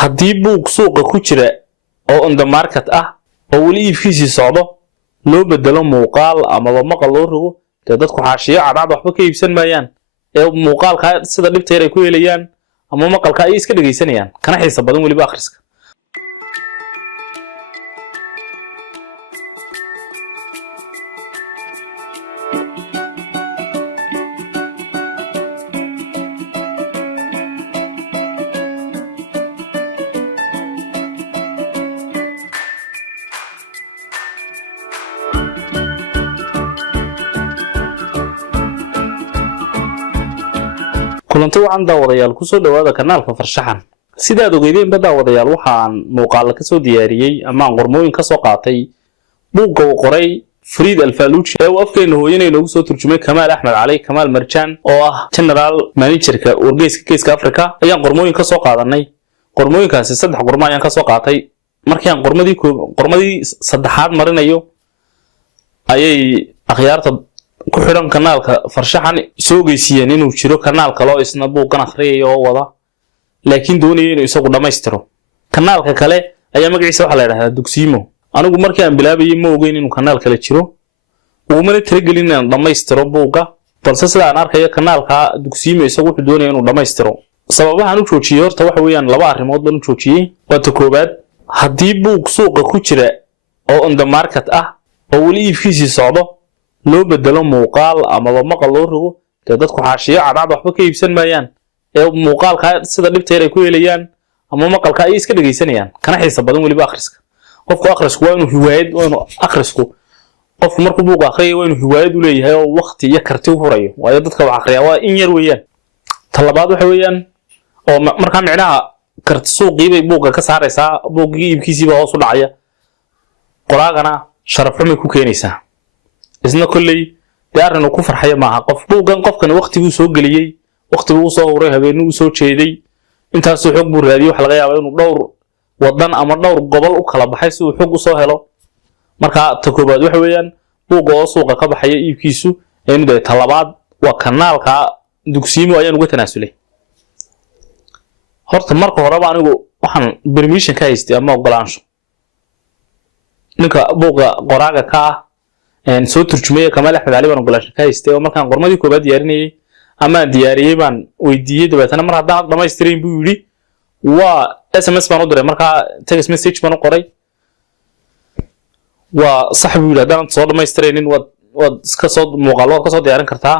haddii buug suuqa ku jira oo on the market ah oo wali iibkiisii socdo loo bedelo muuqaal ama maqal loo rogo dadku xaashiyo cadcad waxba ka iibsan maayaan ee muuqaalka sida dhibta yar ay ku helayaan ama maqalka ay iska dhageysanayaan kana xiisa badan waliba akhriska. kulanti wacan daawadayaal ku soo dhawaada kanaalka farshaxan. Sidaad ogeydeen daawadayaal waxaan muuqaal ka soo diyaariyay ama qormooyin ka soo qaatay buugga uu qoray Fariid Alfaluuchi ee uu afkeena hooyanay noogu soo turjumay Kamaal Axmed Cali Kamaal Marjaan oo ah General Manager-ka Wargeyska Afrika ayaan qormooyin ka soo qaadanay. Qormooyinkaasi saddex qormo ayaan ka soo qaatay. Markii aan qormadii saddexaad marinayo ayay akhyaarta ku xiran kanaalka farshaxan soo geysiyeen inuu jiro kanaal kale oo isna buugan akhriyayo oo wada laakiin doonayay inuu isagu dhameystiro. Kanaalka kale ayaa magaciisa waxa la yiraahdaa Dugsiimo. Anigu markii aan bilaabayay ma ogeyn inuu kanaal kale jiro oo mana tiragelin inaan dhameystiro buugga, balse sida aan arkayo kanaalka Dugsiimo isagu wuxuu doonayay inuu dhameystiro. Sababaha aan u joojiyay horta waxa weeyaan laba arrimood baan u joojiyay. Waa ta koobaad, haddii buug suuqa ku jira oo on the market ah oo wali iibkiisii socdo loo bedelo muuqaal ama maqal loo rogo dadku xaashiyo cadcad waxba ka iibsan maayaan ee muuqaalka sida dhibta yar ay ku helayaan ama maqalka ay iska dhageysanayaan kana xiisa badan waliba akhriska. qofku akhrisku waa inuu hiwaayad akhrisku qofku markuu buug akhriyo waa inuu hiwaayad u leeyahay oo waqti iyo karti u hurayo waayo dadka wax akhriya waa in yar weeyaan. talabaad waxa weeyaan oo marka micnaha karti suuqii bay buugga ka saaraysaa, buuggii iibkiisiiba hoos u dhacaya, qoraagana sharaf xumo ku keenaysaa. isna kulley daaran ku farxaya maaha buuggan qofkan waqtigu soo galiyay, waqtigu uu soo horay habeenuu soo jeeday intaas uu xog buu raadiyay wax laga yaabaa inuu dhowr wadan ama dhowr gobol u kala baxay si uu xog u soo helo. marka ta koobaad waxa weeyaan buugga oo suuqa ka baxaya iibkiisu inuu talabaad waa kanaalka Dugsiimo ayaan uga tanaasulay. horta marka hore baan anigu waxaan permission ka haystay ama ogolaansho ninka buugga qoraaga ka ah soo turjumay Kamaal Axmed Cali baan ogolaansho ka haystay oo markaan qormadii koobaad diyaarinayay ama diyaariyay baan weydiiyay dabeetana mar haddaan dhamaystirin buu yiri waa SMS baan u diray, marka text message baan u qoray waa sax buu yiri haddaan soo dhamaystirin waad iska soo muuqaal ka soo diyaarin kartaa.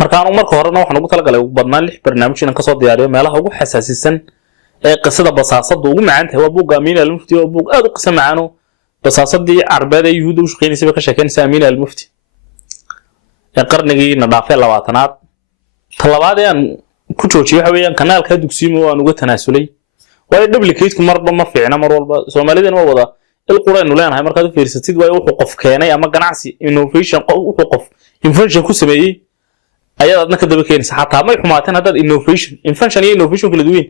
markaan marka horena waxaan ugu talagalay ugu badnaan 6 barnaamij inaan ka soo diyaariyo meelaha ugu xasaasisan ee qisada basaasada ugu macaan tahay waa buugga Amiin Al-Mufti oo buug aad u qisa macaan basaasadii carbeed ay yuhuud u shaqeynaysa ka sheekeynaysa Amiin Al-Mufti ee qarnigii na dhaafay 20aad. talabaad aan ku joojiyay waxa weeyaan kanaalka Dugsiimo oo aan uga tanaasulay waayo duplicate-ku marba ma fiicna mar walba Soomaalidan waa wada il quraan u leenahay markaad fiirsatid waayo wuxuu qof keenay ama ganacsi innovation wuxuu qof invention ku sameeyay ayadna ka daba keenaysa xataa ma xumaateen haddaad invention iyo innovation kala duwan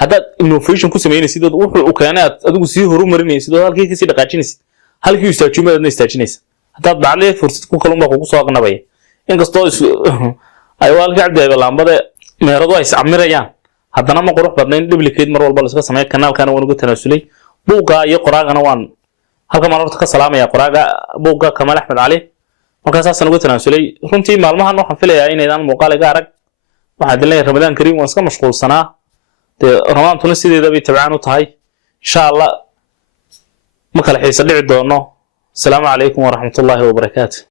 haddaad innovation ku sameynaysid wuxuu u keenay adigu sii horumarinaysid oo halkii ka sii dhaqaajinaysid halkii istaajimada istaajinaysa haddaad bacday fursad ku kaluma ku soo aqnabay inkastoo ay walka cabdeeba laambada meeradu ay samirayaan haddana ma qurux badnayn duplicate mar walba la iska sameeyo. kanaalkana waan uga tanaasulay. buugga iyo qoraagana waan halka mar horta ka salaamaya qoraaga buugga Kamaal Axmed Cali markaas aan uga tanaasulay. runtii maalmahan waxaan filayaa inaydan muuqaal iga arag waxaan dilaynaa Ramadaan Kariim waan iska mashquulsanaa Ramadaan sideeda bay tabcaan u tahay insha Allah ma kala xiisa dhici doono. Assalaamu calaykum wa rahmatullaahi wa barakaatuh.